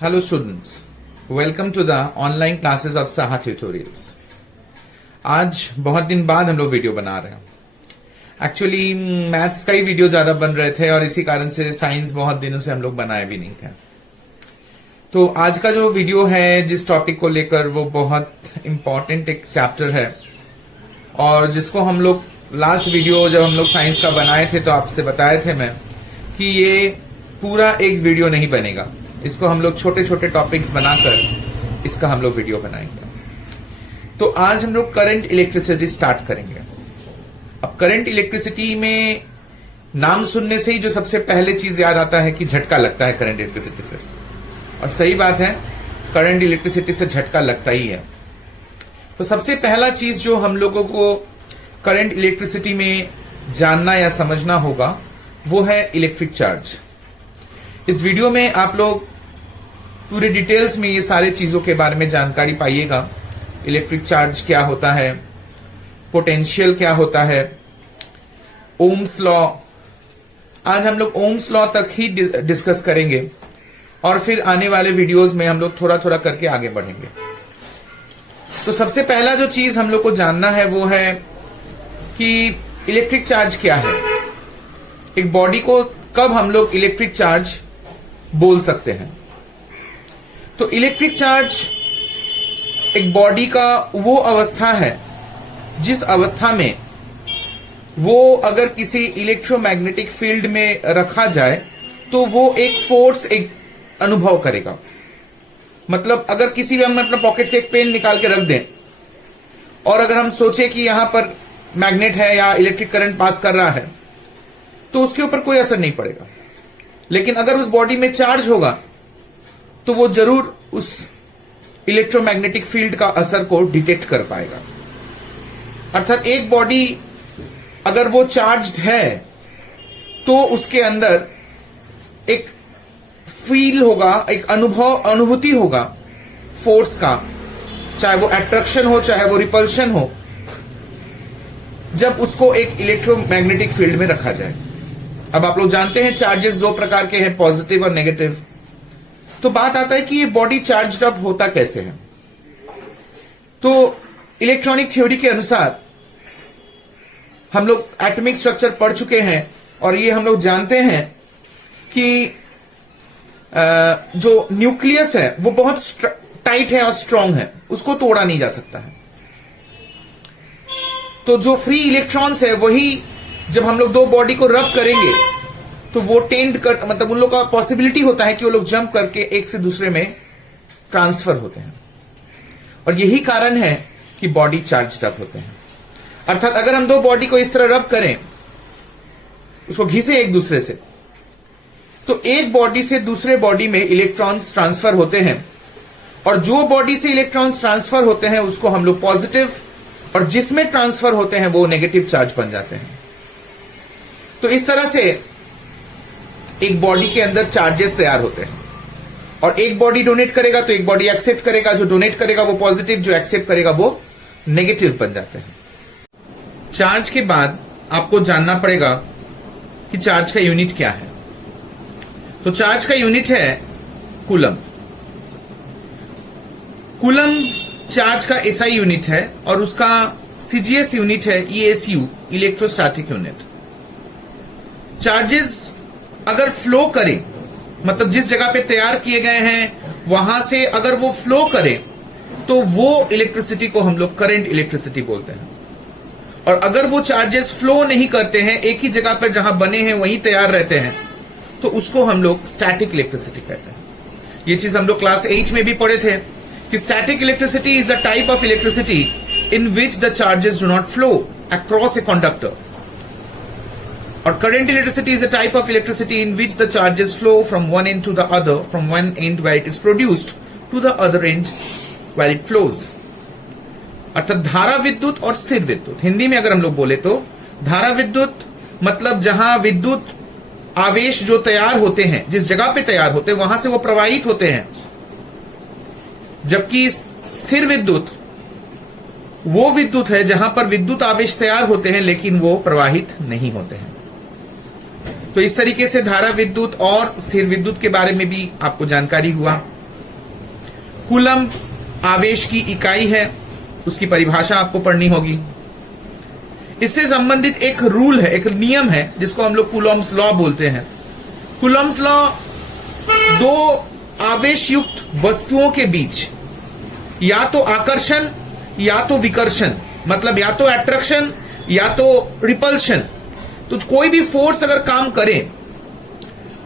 Hello students, welcome to the online classes of Saha Tutorials। आज बहुत दिन बाद हम लोग वीडियो बना रहे हैं। एक्चुअली मैथ्स का ही वीडियो ज्यादा बन रहे थे और इसी कारण से साइंस बहुत दिनों से हम लोग बनाए भी नहीं थे। तो आज का जो वीडियो है जिस टॉपिक को लेकर वो बहुत इंपॉर्टेंट एक चैप्टर है और जिसको हम लोग लास्ट वीडियो जब हम लोग साइंस का बनाए थे तो आपसे बताए थे मैं कि ये पूरा एक वीडियो नहीं बनेगा, इसको हम लोग छोटे छोटे टॉपिक्स बनाकर इसका हम लोग वीडियो बनाएंगे। तो आज हम लोग करंट इलेक्ट्रिसिटी स्टार्ट करेंगे। अब करंट इलेक्ट्रिसिटी में नाम सुनने से ही जो सबसे पहले चीज याद आता है कि झटका लगता है करंट इलेक्ट्रिसिटी से, और सही बात है, करंट इलेक्ट्रिसिटी से झटका लगता ही है। तो सबसे पहला चीज जो हम लोगों को करंट इलेक्ट्रिसिटी में जानना या समझना होगा वो है इलेक्ट्रिक चार्ज। इस वीडियो में आप लोग पूरे डिटेल्स में ये सारे चीजों के बारे में जानकारी पाइएगा। इलेक्ट्रिक चार्ज क्या होता है, पोटेंशियल क्या होता है, ओम्स लॉ, आज हम लोग ओम्स लॉ तक ही डिस्कस करेंगे और फिर आने वाले वीडियोस में हम लोग थोड़ा थोड़ा करके आगे बढ़ेंगे। तो सबसे पहला जो चीज हम लोग को जानना है वो है कि इलेक्ट्रिक चार्ज क्या है। एक बॉडी को कब हम लोग इलेक्ट्रिक चार्ज बोल सकते हैं। तो इलेक्ट्रिक चार्ज एक बॉडी का वो अवस्था है जिस अवस्था में वो अगर किसी इलेक्ट्रोमैग्नेटिक फील्ड में रखा जाए तो वो एक फोर्स एक अनुभव करेगा। मतलब अगर किसी भी हम अपने पॉकेट से एक पेन निकाल के रख दें और अगर हम सोचे कि यहां पर मैग्नेट है या इलेक्ट्रिक करंट पास कर रहा है तो उसके ऊपर कोई असर नहीं पड़ेगा, लेकिन अगर उस बॉडी में चार्ज होगा तो वो जरूर उस इलेक्ट्रोमैग्नेटिक फील्ड का असर को डिटेक्ट कर पाएगा। अर्थात एक बॉडी अगर वो चार्ज्ड है तो उसके अंदर एक फील होगा, एक अनुभूति होगा फोर्स का, चाहे वो अट्रैक्शन हो चाहे वो रिपल्शन हो, जब उसको एक इलेक्ट्रोमैग्नेटिक फील्ड में रखा जाए। अब आप लोग जानते हैं चार्जेस दो प्रकार के हैं, पॉजिटिव और नेगेटिव। तो बात आता है कि ये बॉडी चार्ज्ड अप होता कैसे है। तो इलेक्ट्रॉनिक थ्योरी के अनुसार हम लोग एटॉमिक स्ट्रक्चर पढ़ चुके हैं और ये हम लोग जानते हैं कि जो न्यूक्लियस है वो बहुत टाइट है और स्ट्रांग है, उसको तोड़ा नहीं जा सकता है। तो जो फ्री इलेक्ट्रॉन्स है वही जब हम लोग दो बॉडी को रब करेंगे तो वो टेंड कर, मतलब उन लोग का पॉसिबिलिटी होता है कि वो लोग जंप करके एक से दूसरे में ट्रांसफर होते हैं, और यही कारण है कि बॉडी चार्ज्ड अप होते हैं। अर्थात अगर हम दो बॉडी को इस तरह रब करें, उसको घिसे एक दूसरे से, तो एक बॉडी से दूसरे बॉडी में इलेक्ट्रॉन्स ट्रांसफर होते हैं, और जो बॉडी से इलेक्ट्रॉन्स ट्रांसफर होते हैं उसको हम लोग पॉजिटिव, और जिसमें ट्रांसफर होते हैं वो नेगेटिव चार्ज बन जाते हैं। तो इस तरह से एक बॉडी के अंदर चार्जेस तैयार होते हैं, और एक बॉडी डोनेट करेगा तो एक बॉडी एक्सेप्ट करेगा, जो डोनेट करेगा वो पॉजिटिव, जो एक्सेप्ट करेगा वो नेगेटिव बन जाते हैं। चार्ज के बाद आपको जानना पड़ेगा कि चार्ज का यूनिट क्या है। तो चार्ज का यूनिट है कूलम। कूलम चार्ज का एसआई यूनिट है और उसका सीजीएस यूनिट है ईएसयू, इलेक्ट्रोस्टैटिक यूनिट। चार्जेस अगर फ्लो करें, मतलब जिस जगह पे तैयार किए गए हैं वहां से अगर वो फ्लो करें तो वो इलेक्ट्रिसिटी को हम लोग करंट इलेक्ट्रिसिटी बोलते हैं। और अगर वो चार्जेस फ्लो नहीं करते हैं, एक ही जगह पर जहां बने हैं वहीं तैयार रहते हैं, तो उसको हम लोग स्टैटिक इलेक्ट्रिसिटी कहते हैं। ये चीज हम लोग क्लास 8 में भी पढ़े थे कि static electricity is the type of electricity in which the charges do not flow across a conductor, और current electricity is a type of electricity in which the charges flow from one end to the other, from one end where it is produced to the other end where it flows। अर्थात धारा विद्युत और स्थिर विद्युत, हिंदी में अगर हम लोग बोले तो धारा विद्युत मतलब जहां विद्युत आवेश जो तैयार होते हैं, जिस जगह पे तैयार होते हैं वहां से वो प्रवाहित होते हैं, जबकि स्थिर विद्युत वो विद्युत है जहां पर विद्युत आवेश तैयार होते हैं लेकिन वो प्रवाहित नहीं होते हैं। तो इस तरीके से धारा विद्युत और स्थिर विद्युत के बारे में भी आपको जानकारी हुआ। कूलम्ब आवेश की इकाई है, उसकी परिभाषा आपको पढ़नी होगी। इससे संबंधित एक रूल है, एक नियम है जिसको हम लोग कूलॉम्ब्स लॉ बोलते हैं। कूलॉम्ब्स लॉ दो आवेश युक्त वस्तुओं के बीच या तो आकर्षण या तो विकर्षण, मतलब या तो अट्रैक्शन या तो रिपल्शन, तो कोई भी फोर्स अगर काम करे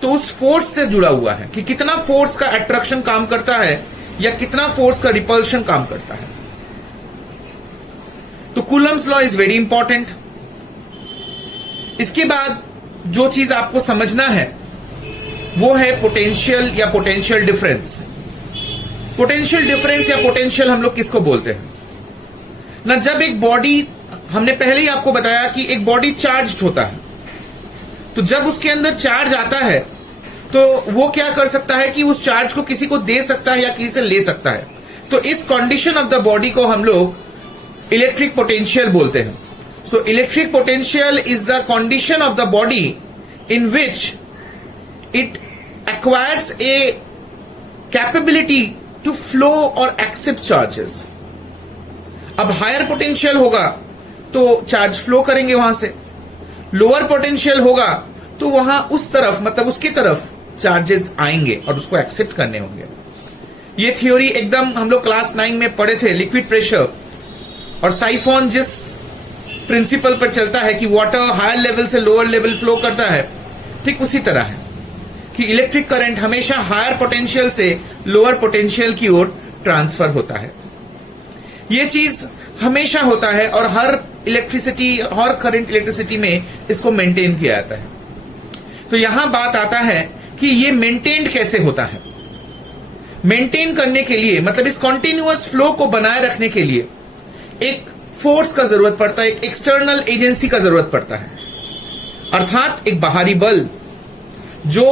तो उस फोर्स से जुड़ा हुआ है कि कितना फोर्स का अट्रैक्शन काम करता है या कितना फोर्स का रिपल्शन काम करता है। तो Coulomb's law is very important. इसके बाद जो चीज आपको समझना है वो है पोटेंशियल या पोटेंशियल डिफरेंस। पोटेंशियल डिफरेंस या पोटेंशियल हम लोग किसको बोलते हैं ना, जब एक बॉडी, हमने पहले ही आपको बताया कि एक बॉडी चार्ज्ड होता है, तो जब उसके अंदर चार्ज आता है तो वो क्या कर सकता है कि उस चार्ज को किसी को दे सकता है या किसी से ले सकता है। तो इस कंडीशन ऑफ द बॉडी को हम लोग इलेक्ट्रिक पोटेंशियल बोलते हैं। So electric potential is the condition of the body in which it acquires a capability to flow और एक्सेप्ट चार्जेस। अब हायर पोटेंशियल होगा तो चार्ज फ्लो करेंगे वहां से, लोअर पोटेंशियल होगा तो वहां उस तरफ, मतलब उसकी तरफ चार्जेस आएंगे और उसको एक्सेप्ट करने होंगे। ये थ्योरी एकदम हम लोग क्लास 9 में पढ़े थे, लिक्विड प्रेशर और साइफोन जिस प्रिंसिपल पर चलता है कि वाटर हायर लेवल से लोअर लेवल फ्लो करता है, ठीक उसी तरह है कि इलेक्ट्रिक करंट हमेशा हायर पोटेंशियल से लोअर पोटेंशियल की ओर ट्रांसफर होता है। यह चीज हमेशा होता है और हर इलेक्ट्रिसिटी, हर करंट इलेक्ट्रिसिटी में इसको मेंटेन किया जाता है। तो यहां बात आता है कि ये मेंटेन कैसे होता है। मेंटेन करने के लिए, मतलब इस कॉन्टिन्यूअस फ्लो को बनाए रखने के लिए एक फोर्स का जरूरत पड़ता है, एक एक्सटर्नल एजेंसी का जरूरत पड़ता है, अर्थात एक बाहरी बल जो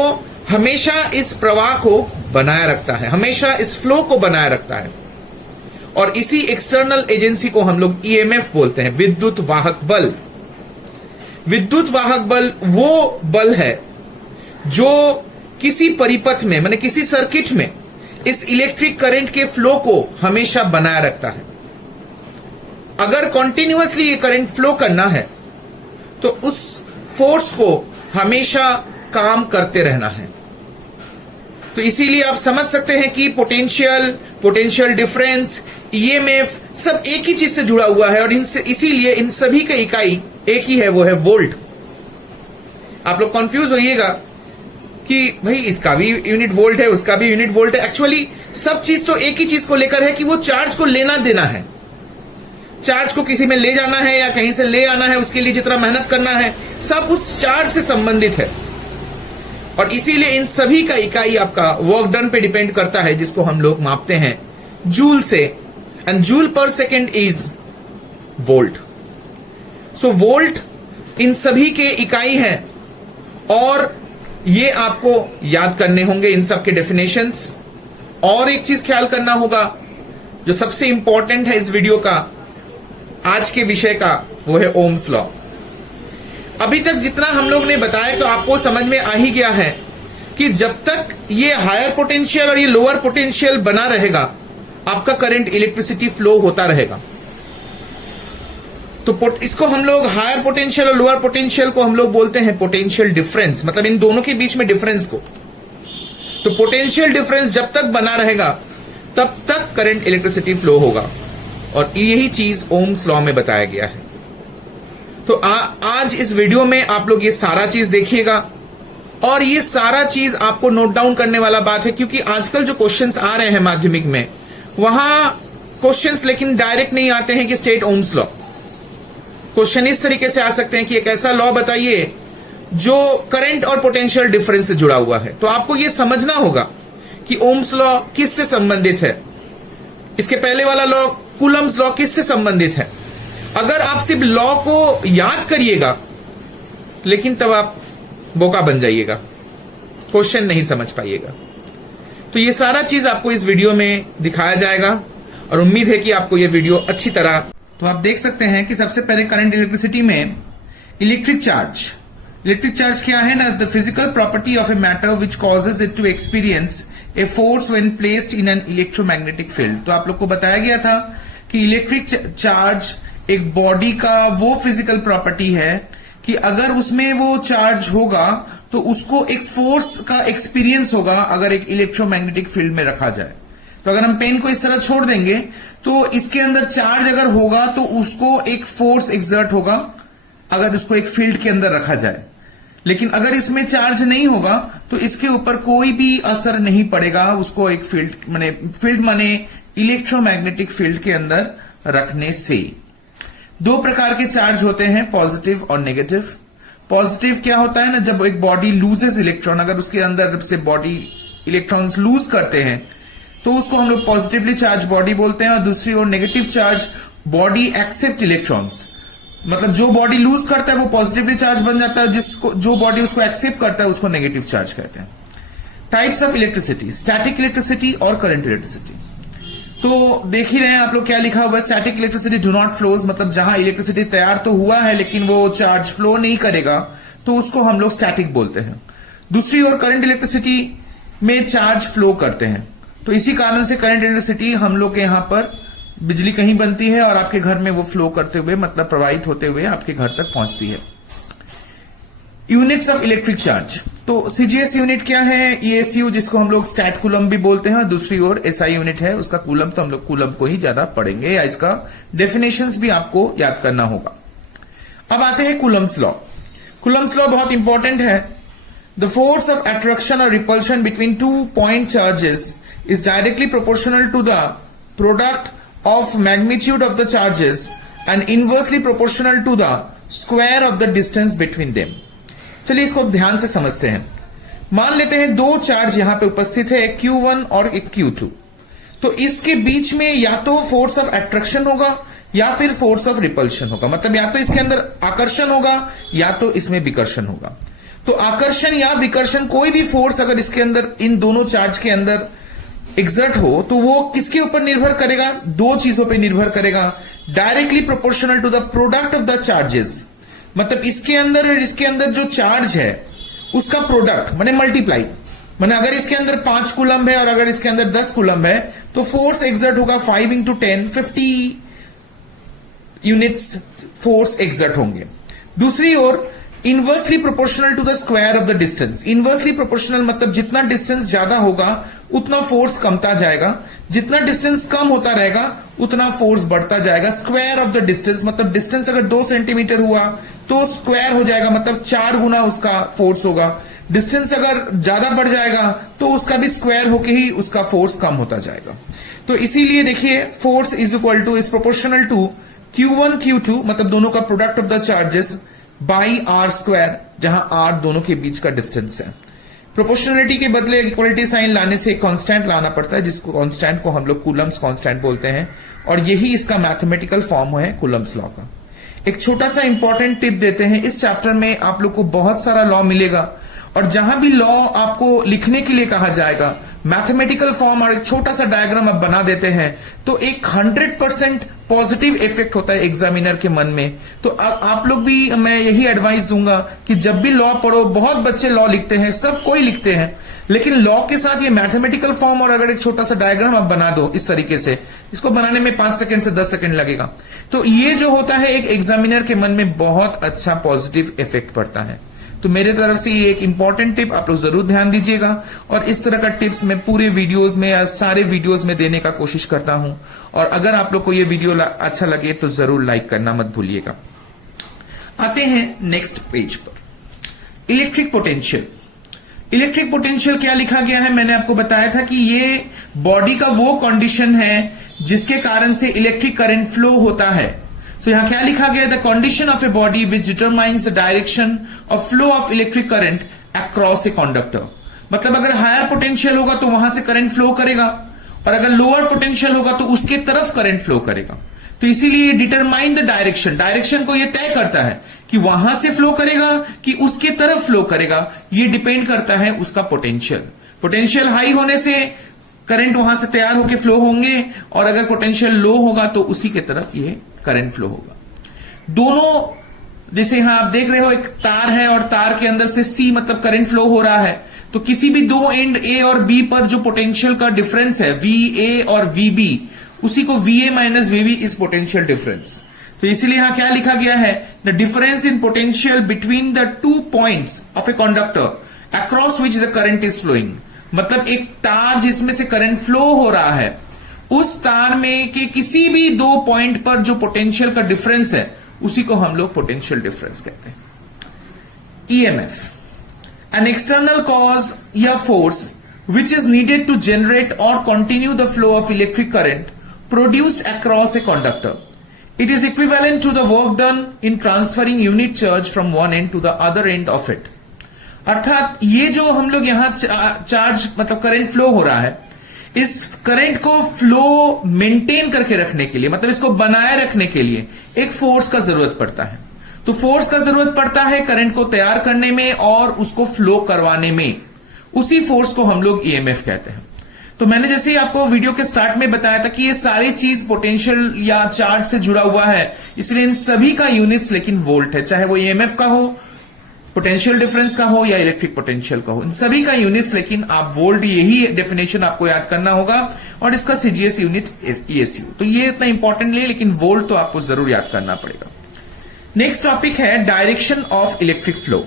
हमेशा इस प्रवाह को बनाए रखता है, हमेशा इस फ्लो को बनाए रखता है। और इसी एक्सटर्नल एजेंसी को हम लोग ईएमएफ बोलते हैं, विद्युत वाहक बल। विद्युत वाहक बल वो बल है जो किसी परिपथ में, माने किसी सर्किट में इस इलेक्ट्रिक करंट के फ्लो को हमेशा बनाए रखता है। अगर कॉन्टिन्यूअसली ये करंट फ्लो करना है तो उस फोर्स को हमेशा काम करते रहना है। तो इसीलिए आप समझ सकते हैं कि पोटेंशियल, पोटेंशियल डिफरेंस, ईएमएफ सब एक ही चीज से जुड़ा हुआ है और इनसे, इसीलिए इन सभी की इकाई एक ही है, वो है वोल्ट। आप लोग कंफ्यूज होइएगा कि भाई इसका भी यूनिट वोल्ट है, उसका भी यूनिट वोल्ट है। एक्चुअली सब चीज तो एक ही चीज को लेकर है कि वो चार्ज को लेना देना है। चार्ज को किसी में ले जाना है या कहीं से ले आना है, उसके लिए जितना मेहनत करना है सब उस चार्ज से संबंधित है। और इसीलिए इन सभी का इकाई आपका वर्क डन पे डिपेंड करता है, जिसको हम लोग मापते हैं जूल से, and joule per second is volt. So volt इन सभी के इकाई है और ये आपको याद करने होंगे इन सब के डेफिनेशंस। और एक चीज ख्याल करना होगा जो सबसे इंपॉर्टेंट है इस वीडियो का, आज के विषय का, वो है ओम्स लॉ। अभी तक जितना हम लोग ने बताया तो आपको समझ में आ ही गया है कि जब तक ये हायर पोटेंशियल और ये लोअर पोटेंशियल बना रहेगा, आपका करंट, इलेक्ट्रिसिटी फ्लो होता रहेगा। तो इसको हम लोग हायर पोटेंशियल और लोअर पोटेंशियल को हम लोग बोलते हैं पोटेंशियल डिफरेंस, मतलब इन दोनों के बीच में डिफरेंस को। तो पोटेंशियल डिफरेंस जब तक बना रहेगा तब तक करंट, इलेक्ट्रिसिटी फ्लो होगा और यही चीज ओम्स लॉ में बताया गया है। तो आज इस वीडियो में आप लोग ये सारा चीज देखिएगा और ये सारा चीज आपको नोट डाउन करने वाला बात है, क्योंकि आजकल जो क्वेश्चंस आ रहे हैं माध्यमिक में, वहां क्वेश्चंस लेकिन डायरेक्ट नहीं आते हैं कि स्टेट ओम्स लॉ। क्वेश्चन इस तरीके से आ सकते हैं कि एक ऐसा लॉ बताइए जो करंट और पोटेंशियल डिफरेंस से जुड़ा हुआ है। तो आपको यह समझना होगा कि ओम्स लॉ किससे संबंधित है, इसके पहले वाला लॉ कूलम्ब्स लॉ किससे संबंधित है। अगर आप सिर्फ लॉ को याद करिएगा लेकिन तब आप बोका बन जाइएगा, क्वेश्चन नहीं समझ पाइएगा। तो ये सारा चीज आपको इस वीडियो में दिखाया जाएगा और उम्मीद है कि आपको ये वीडियो अच्छी तरह। तो आप देख सकते हैं कि सबसे पहले करंट, इलेक्ट्रिसिटी में इलेक्ट्रिक चार्ज इलेक्ट्रिक चार्ज क्या है ना, the physical property of a matter which causes it to experience a force when placed in an electromagnetic field. तो आप लोग को बताया गया था कि इलेक्ट्रिक चार्ज एक बॉडी का वो फिजिकल प्रॉपर्टी है कि अगर उसमें वो चार्ज होगा तो उसको एक फोर्स का एक्सपीरियंस होगा अगर एक इलेक्ट्रोमैग्नेटिक फील्ड में रखा जाए। तो अगर हम पेन को इस तरह छोड़ देंगे तो इसके अंदर चार्ज अगर होगा तो उसको एक फोर्स एक्सर्ट होगा अगर उसको एक फील्ड के अंदर रखा जाए। लेकिन अगर इसमें चार्ज नहीं होगा तो इसके ऊपर कोई भी असर नहीं पड़ेगा उसको एक फील्ड माने इलेक्ट्रोमैग्नेटिक फील्ड के अंदर रखने से। दो प्रकार के चार्ज होते हैं, पॉजिटिव और नेगेटिव। पॉजिटिव क्या होता है ना, जब एक बॉडी लूजेस इलेक्ट्रॉन, अगर उसके अंदर से बॉडी इलेक्ट्रॉन्स लूज करते हैं तो उसको हम लोग पॉजिटिवली चार्ज बॉडी बोलते हैं। और दूसरी ओर negative charge body accept electrons, मतलब जो बॉडी लूज करता है वो पॉजिटिवली चार्ज बन जाता है, जिसको जो बॉडी उसको एक्सेप्ट करता है उसको नेगेटिव चार्ज कहते हैं। Types of electricity, static electricity और करंट इलेक्ट्रिसिटी। तो देख ही रहे हैं आप लोग क्या लिखा हुआ है, static electricity do not flows, मतलब जहां इलेक्ट्रिसिटी तैयार तो हुआ है लेकिन वो चार्ज फ्लो नहीं करेगा तो उसको हम लोग स्टैटिक बोलते हैं। दूसरी ओर करंट इलेक्ट्रिसिटी में चार्ज फ्लो करते हैं, तो इसी कारण से करंट इलेक्ट्रिसिटी हम लोग के यहां पर बिजली कहीं बनती है और आपके घर में वो फ्लो करते हुए, मतलब प्रवाहित होते हुए आपके घर तक पहुंचती है। यूनिट्स ऑफ इलेक्ट्रिक चार्ज, तो सीजीएस यूनिट क्या है, ईएसयू जिसको हम लोग स्टैट कूलम भी बोलते हैं, दूसरी ओर एसआई यूनिट है उसका कूलम, तो हम लोग कूलम को ही ज्यादा पढ़ेंगे या इसका डेफिनेशंस भी आपको याद करना होगा। अब आते हैं कूलम्स लॉ। कूलम्स लॉ बहुत इंपॉर्टेंट है। द फोर्स ऑफ अट्रैक्शन और repulsion between 2 point charges is directly proportional to the product of magnitude of the charges and inversely proportional to the square of the distance between them। चलिए इसको ध्यान से समझते हैं। मान लेते हैं दो चार्ज यहां पे उपस्थित है, एक Q1 और एक Q2। तो इसके बीच में या तो फोर्स ऑफ अट्रैक्शन होगा या फिर फोर्स ऑफ रिपल्शन होगा, मतलब या तो इसके अंदर आकर्षण होगा या तो इसमें विकर्षण होगा। तो आकर्षण या विकर्षण कोई भी फोर्स अगर इसके अंदर इन दोनों चार्ज के अंदर एक्सर्ट हो तो वो किसके ऊपर निर्भर करेगा, दो चीजों पर निर्भर करेगा। Directly proportional to the product of the charges, मतलब इसके अंदर और इसके अंदर जो चार्ज है उसका प्रोडक्ट माने मल्टीप्लाई, माने अगर इसके अंदर 5 कूलम है और अगर इसके अंदर 10 कूलम है तो फोर्स एक्सर्ट होगा 5 into 10, 50 यूनिट्स फोर्स एक्सर्ट होंगे। दूसरी ओर inversely proportional to the square of the distance. Inversely proportional मतलब जितना डिस्टेंस ज्यादा होगा उतना फोर्स कमता जाएगा, जितना डिस्टेंस कम होता रहेगा उतना फोर्स बढ़ता जाएगा। स्क्वायर ऑफ द डिस्टेंस मतलब डिस्टेंस अगर 2 सेंटीमीटर हुआ तो स्क्वायर हो जाएगा, मतलब 4 गुना उसका फोर्स होगा। डिस्टेंस अगर ज्यादा बढ़ जाएगा तो उसका भी स्क्वायर होके ही उसका फोर्स कम होता जाएगा। तो इसीलिए देखिए force is proportional to Q1 Q2 मतलब दोनों का product of the charges by R square, जहां आर दोनों के बीच का डिस्टेंस है। प्रोपोर्शनलिटी के बदले इक्वलिटी साइन लाने से कांस्टेंट लाना पड़ता है, जिसको कांस्टेंट को हम लोग कूलम्स कांस्टेंट बोलते हैं, और यही इसका मैथमेटिकल फॉर्म है कूलम्स लॉ का। एक छोटा सा इंपॉर्टेंट टिप देते हैं, इस चैप्टर में आप लोग को बहुत सारा लॉ मिलेगा और जहां भी लॉ आपको लिखने के लिए कहा जाएगा मैथमेटिकल फॉर्म और एक छोटा सा डायग्राम आप बना देते हैं तो एक 100% पॉजिटिव इफेक्ट होता है एग्जामिनर के मन में। तो आप लोग भी, मैं यही एडवाइस दूंगा कि जब भी लॉ पढ़ो, बहुत बच्चे लॉ लिखते हैं, सब कोई लिखते हैं, लेकिन लॉ के साथ ये मैथमेटिकल फॉर्म और अगर एक छोटा सा डायग्राम आप बना दो इस तरीके से, इसको बनाने में 5 सेकंड से 10 सेकंड लगेगा, तो ये जो होता है एक एग्जामिनर के मन में बहुत अच्छा पॉजिटिव इफेक्ट पड़ता है। तो मेरे तरफ से ये एक इंपॉर्टेंट टिप आप लोग जरूर ध्यान दीजिएगा, और इस तरह का टिप्स मैं पूरे वीडियोस में या सारे वीडियोस में देने का कोशिश करता हूं। और अगर आप लोग को ये वीडियो अच्छा लगे तो जरूर लाइक करना मत भूलिएगा। आते हैं नेक्स्ट पेज पर, इलेक्ट्रिक पोटेंशियल। इलेक्ट्रिक पोटेंशियल क्या लिखा गया है, मैंने आपको बताया था कि ये बॉडी का वो कंडीशन है जिसके कारण से इलेक्ट्रिक करंट फ्लो होता है। तो यहां क्या लिखा गया, the condition of a body which determines the direction of flow of electric current across a conductor. मतलब अगर हायर पोटेंशियल होगा तो वहां से करंट फ्लो करेगा, और अगर लोअर पोटेंशियल होगा तो उसके तरफ करंट फ्लो करेगा। तो इसीलिए डिटरमाइन द डायरेक्शन, डायरेक्शन को यह तय करता है कि वहां से फ्लो करेगा कि उसके तरफ फ्लो करेगा, ये डिपेंड करता है उसका पोटेंशियल। पोटेंशियल हाई होने से करंट वहां से तैयार होकर फ्लो होंगे, और अगर पोटेंशियल लो होगा तो उसी के तरफ ये करंट फ्लो होगा। दोनों जैसे यहां आप देख रहे हो एक तार है और तार के अंदर से सी मतलब करंट फ्लो हो रहा है, तो किसी भी दो एंड ए और बी पर जो पोटेंशियल का डिफरेंस है वी ए और वी बी, उसी को V A minus V B is potential difference. तो इसीलिए यहां क्या लिखा गया है, the difference in potential between the two points of a conductor across which the current is flowing. मतलब एक तार जिसमें से करंट फ्लो हो रहा है, उस तार में के किसी भी दो पॉइंट पर जो पोटेंशियल का डिफरेंस है उसी को हम लोग पोटेंशियल डिफरेंस कहते हैं। ईएमएफ, an external cause या force which is needed to generate or continue the flow of electric current produced across a conductor. It is equivalent to the work done in transferring unit charge from one end to the other end of it. अर्थात ये जो हम लोग यहां charge मतलब current flow हो रहा है, इस करंट को फ्लो मेंटेन करके रखने के लिए, मतलब इसको बनाए रखने के लिए एक फोर्स का जरूरत पड़ता है। तो फोर्स का जरूरत पड़ता है करंट को तैयार करने में और उसको फ्लो करवाने में, उसी फोर्स को हम लोग ईएमएफ कहते हैं। तो मैंने जैसे ही आपको वीडियो के स्टार्ट में बताया था कि ये सारी चीज पोटेंशियल या चार्ज से जुड़ा हुआ है, इसलिए इन सभी का यूनिट्स लेकिन वोल्ट है, चाहे वो ईएमएफ का हो, पोटेंशियल डिफरेंस का हो या इलेक्ट्रिक पोटेंशियल का हो, इन सभी का यूनिट्स लेकिन आप वोल्ट, यही डेफिनेशन आपको याद करना होगा, और इसका सीजीएस यूनिट ईएसयू। तो ये इतना इंपॉर्टेंट नहीं, लेकिन वोल्ट तो आपको जरूर याद करना पड़ेगा। नेक्स्ट टॉपिक है डायरेक्शन ऑफ इलेक्ट्रिक फ्लो।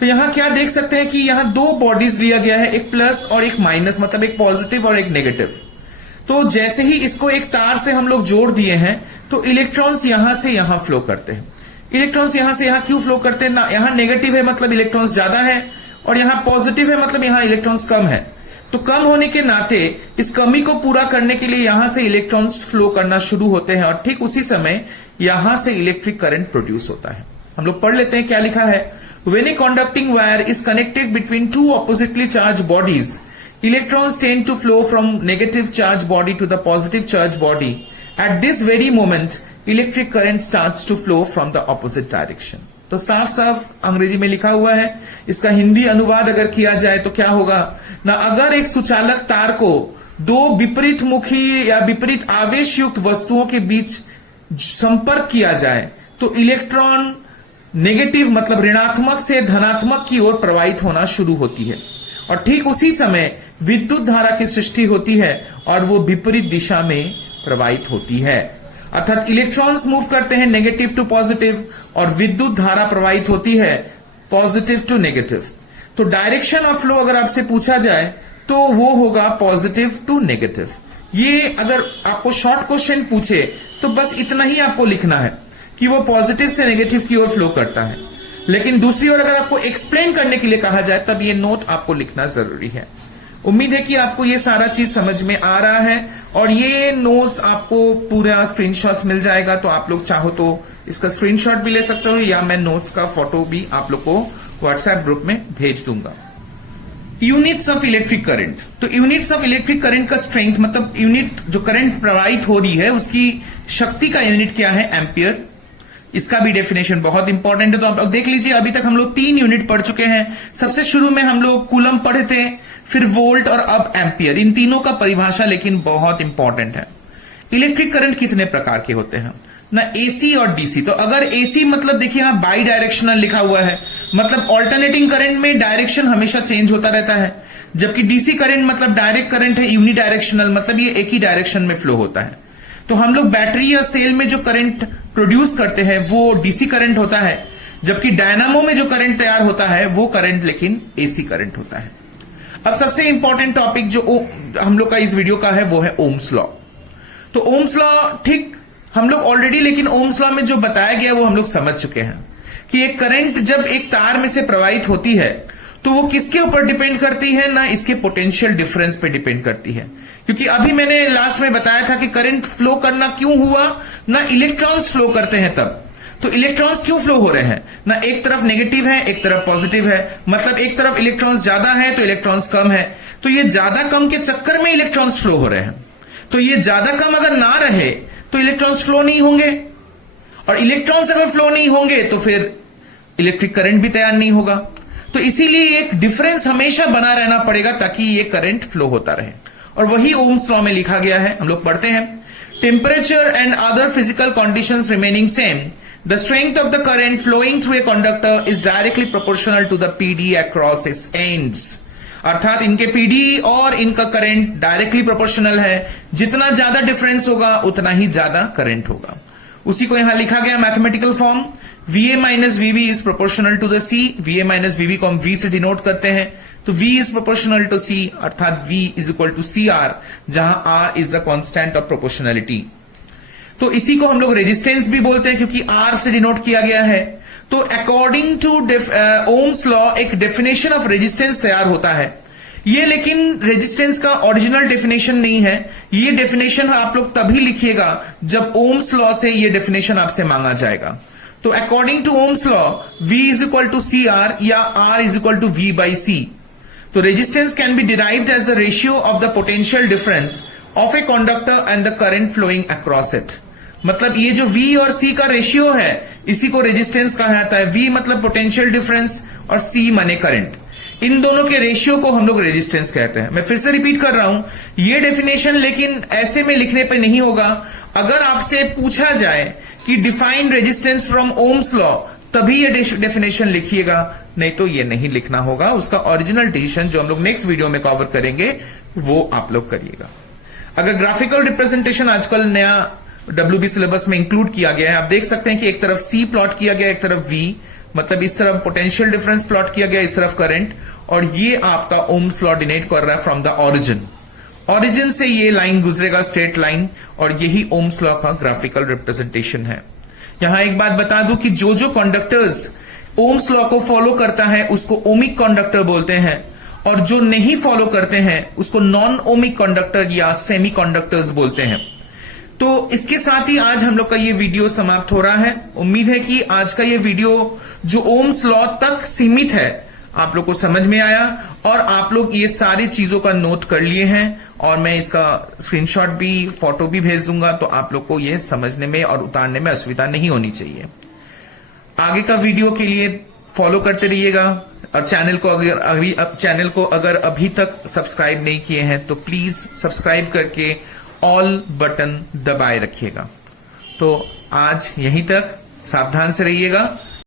तो यहां क्या देख सकते हैं कि यहां दो बॉडीज लिया गया है, एक प्लस और एक माइनस, मतलब एक पॉजिटिव और एक नेगेटिव। तो जैसे ही इसको एक तार से हम लोग जोड़ दिए हैं, तो इलेक्ट्रॉन्स यहां से यहां फ्लो करते हैं। इलेक्ट्रॉन्स यहां से यहां क्यों फ्लो करते हैं ना, यहां नेगेटिव है मतलब इलेक्ट्रॉन्स ज्यादा है, और यहां पॉजिटिव है मतलब यहां इलेक्ट्रॉन्स कम है। तो कम होने के नाते इस कमी को पूरा करने के लिए यहां से इलेक्ट्रॉन्स फ्लो करना शुरू होते हैं, और ठीक उसी समय यहां से इलेक्ट्रिक करंट प्रोड्यूस होता है। हम लोग पढ़ लेते हैं क्या लिखा है। When a conducting wire is connected between two oppositely charged bodies, electrons tend to flow from negative charged body to the positive charged body. At this very moment, electric current starts to flow from the opposite direction. तो साफ साफ अंग्रेजी में लिखा हुआ है, इसका हिंदी अनुवाद अगर किया जाए तो क्या होगा ना, अगर एक सुचालक तार को दो विपरीत मुखी या विपरीत आवेश युक्त वस्तुओं के बीच संपर्क किया जाए, तो इलेक्ट्रॉन नेगेटिव मतलब ऋणात्मक से धनात्मक की ओर प्रवाहित होना शुरू होती है, और ठीक उसी समय विद्युत धारा की सृष्टि होती है और वो विपरीत दिशा में प्रवाहित होती है। अर्थात इलेक्ट्रॉन्स मूव करते हैं नेगेटिव टू पॉजिटिव, और विद्युत धारा प्रवाहित होती है पॉजिटिव टू नेगेटिव। तो डायरेक्शन ऑफ फ्लो अगर आपसे पूछा जाए तो वो होगा पॉजिटिव टू नेगेटिव। ये अगर आपको शॉर्ट क्वेश्चन पूछे तो बस इतना ही आपको लिखना है कि वो पॉजिटिव से नेगेटिव की ओर फ्लो करता है, लेकिन दूसरी ओर अगर आपको एक्सप्लेन करने के लिए कहा जाए तब ये नोट आपको लिखना जरूरी है। उम्मीद है कि आपको ये सारा चीज समझ में आ रहा है, और ये नोट्स आपको पूरा स्क्रीनशॉट्स मिल जाएगा, तो आप लोग चाहो तो इसका स्क्रीनशॉट भी ले सकते हो, या मैं नोट्स का फोटो भी आप लोग को व्हाट्सएप ग्रुप में भेज दूंगा। Units of electric current. तो यूनिट्स ऑफ इलेक्ट्रिक करंट का स्ट्रेंथ मतलब यूनिट जो करंट प्रवाहित हो रही है उसकी शक्ति का यूनिट क्या है, एम्पियर। इसका भी डेफिनेशन बहुत इंपॉर्टेंट है, तो आप देख लीजिए। अभी तक हम लोग 3 यूनिट पढ़ चुके हैं। सबसे शुरू में हम लोग कूलम पढ़े थे, फिर वोल्ट और अब एम्पियर। इन तीनों का परिभाषा लेकिन बहुत इंपॉर्टेंट है। इलेक्ट्रिक करंट कितने प्रकार के होते हैं ना, एसी और डीसी। तो अगर एसी मतलब देखिए यहां बाई डायरेक्शनल लिखा हुआ है, मतलब ऑल्टरनेटिंग करंट में डायरेक्शन हमेशा चेंज होता रहता है, जबकि डीसी करंट मतलब डायरेक्ट करंट है, यूनिडायरेक्शनल मतलब ये एक ही डायरेक्शन में फ्लो होता है। तो हम लोग बैटरी या सेल में जो करंट प्रोड्यूस करते हैं वो डीसी करंट होता है, जबकि डायनामो में जो करंट तैयार होता है वो करंट लेकिन एसी करंट होता है। अब सबसे इंपॉर्टेंट टॉपिक जो हम लोग का इस वीडियो का है वो है ओम्स लॉ। तो ओम्स लॉ ठीक हम लोग ऑलरेडी, लेकिन ओम्स लॉ में जो बताया गया वो हम लोग समझ चुके हैं कि एक करंट जब एक तार में से प्रवाहित होती है तो वो किसके ऊपर डिपेंड करती है ना, इसके पोटेंशियल डिफरेंस पे डिपेंड करती है। क्योंकि अभी मैंने लास्ट में बताया था कि करंट फ्लो करना क्यों हुआ ना, इलेक्ट्रॉन्स फ्लो करते हैं तब। तो इलेक्ट्रॉन्स क्यों फ्लो हो रहे हैं ना, एक तरफ नेगेटिव है एक तरफ पॉजिटिव है, मतलब एक तरफ इलेक्ट्रॉन्स ज्यादा है तो इलेक्ट्रॉन्स कम है। तो ये ज्यादा कम के चक्कर में इलेक्ट्रॉन्स फ्लो हो रहे हैं। तो ये ज्यादा कम अगर ना रहे तो इलेक्ट्रॉन्स फ्लो नहीं होंगे, और इलेक्ट्रॉन्स अगर फ्लो नहीं होंगे तो फिर इलेक्ट्रिक करंट भी तैयार नहीं होगा। तो इसीलिए एक डिफरेंस हमेशा बना रहना पड़ेगा ताकि ये करंट फ्लो होता रहे, और वही ओम्स लॉ में लिखा गया है। हम लोग पढ़ते हैं, temperature and other physical conditions remaining same, the strength of the current flowing through a conductor is directly proportional to the PD across its ends. अर्थात इनके पीडी और इनका करंट डायरेक्टली प्रोपोर्शनल है, जितना ज्यादा डिफरेंस होगा उतना ही ज्यादा करंट होगा। उसी को यहां लिखा गया mathematical form, VA minus VB is proportional to the C। VA minus VB को हम V से डिनोट करते हैं, तो V is proportional to C, अर्थात V is equal to CR, जहां R is the constant of proportionality. तो इसी को हम लोग रेजिस्टेंस भी बोलते हैं क्योंकि R से डिनोट किया गया है। तो अकॉर्डिंग टू ओम्स लॉ एक डेफिनेशन ऑफ रेजिस्टेंस तैयार होता है। ये लेकिन रेजिस्टेंस का ओरिजिनल डेफिनेशन नहीं है, ये डेफिनेशन आप लोग तभी लिखिएगा जब ओम्स लॉ से ये डेफिनेशन आपसे मांगा जाएगा। तो according to Ohm's law V is equal to CR या R is equal to V by C। तो resistance can be derived as the ratio of the potential difference of a conductor and the current flowing across it. मतलब ये जो V और C का ratio है इसी को रेजिस्टेंस कहा जाता है। V मतलब पोटेंशियल डिफरेंस और C माने करंट, इन दोनों के रेशियो को हम लोग रेजिस्टेंस कहते हैं। मैं फिर से रिपीट कर रहा हूं, ये डेफिनेशन लेकिन ऐसे में लिखने पे नहीं होगा। अगर आपसे पूछा जाए कि define resistance from Ohm's law, तभी ये डेफिनेशन लिखिएगा, नहीं तो ये नहीं लिखना होगा। उसका ओरिजिनल डिसीजन जो हम लोग नेक्स्ट वीडियो में कवर करेंगे वो आप लोग करिएगा। अगर ग्राफिकल रिप्रेजेंटेशन आजकल नया WB सिलेबस में इंक्लूड किया गया है, आप देख सकते हैं कि एक तरफ C प्लॉट किया गया, एक तरफ V, मतलब इस तरफ पोटेंशियल डिफरेंस प्लॉट किया गया, इस तरफ करंट, और ये आपका ओम्स लॉ डिनेट कर रहा है फ्रॉम द ऑरिजिन। ऑरिजिन से ये लाइन गुजरेगा, स्ट्रेट लाइन, और यही ओम्स लॉ का ग्राफिकल रिप्रेजेंटेशन है। यहां एक बात बता दूं कि जो जो कंडक्टर्स ओम्स लॉ को फॉलो करता है उसको ओमिक कंडक्टर बोलते हैं, और जो नहीं फॉलो करते हैं उसको नॉन ओमिक कंडक्टर या सेमी कंडक्टर्स बोलते हैं। तो इसके साथ ही आज हम लोग का ये वीडियो समाप्त हो रहा है। उम्मीद है कि आज का ये वीडियो जो ओम्स लॉ तक सीमित है आप लोग को समझ में आया, और आप लोग ये सारी चीजों का नोट कर लिए हैं, और मैं इसका स्क्रीनशॉट भी, फोटो भी भेज दूंगा, तो आप लोग को ये समझने में और उतारने में असुविधा नहीं होनी चाहिए। आगे का वीडियो के लिए फॉलो करते रहिएगा, और चैनल को अगर अभी तक सब्सक्राइब नहीं किए हैं तो प्लीज सब्सक्राइब करके ऑल बटन दबाए रखिएगा। तो आज यहीं तक, सावधान से रहिएगा।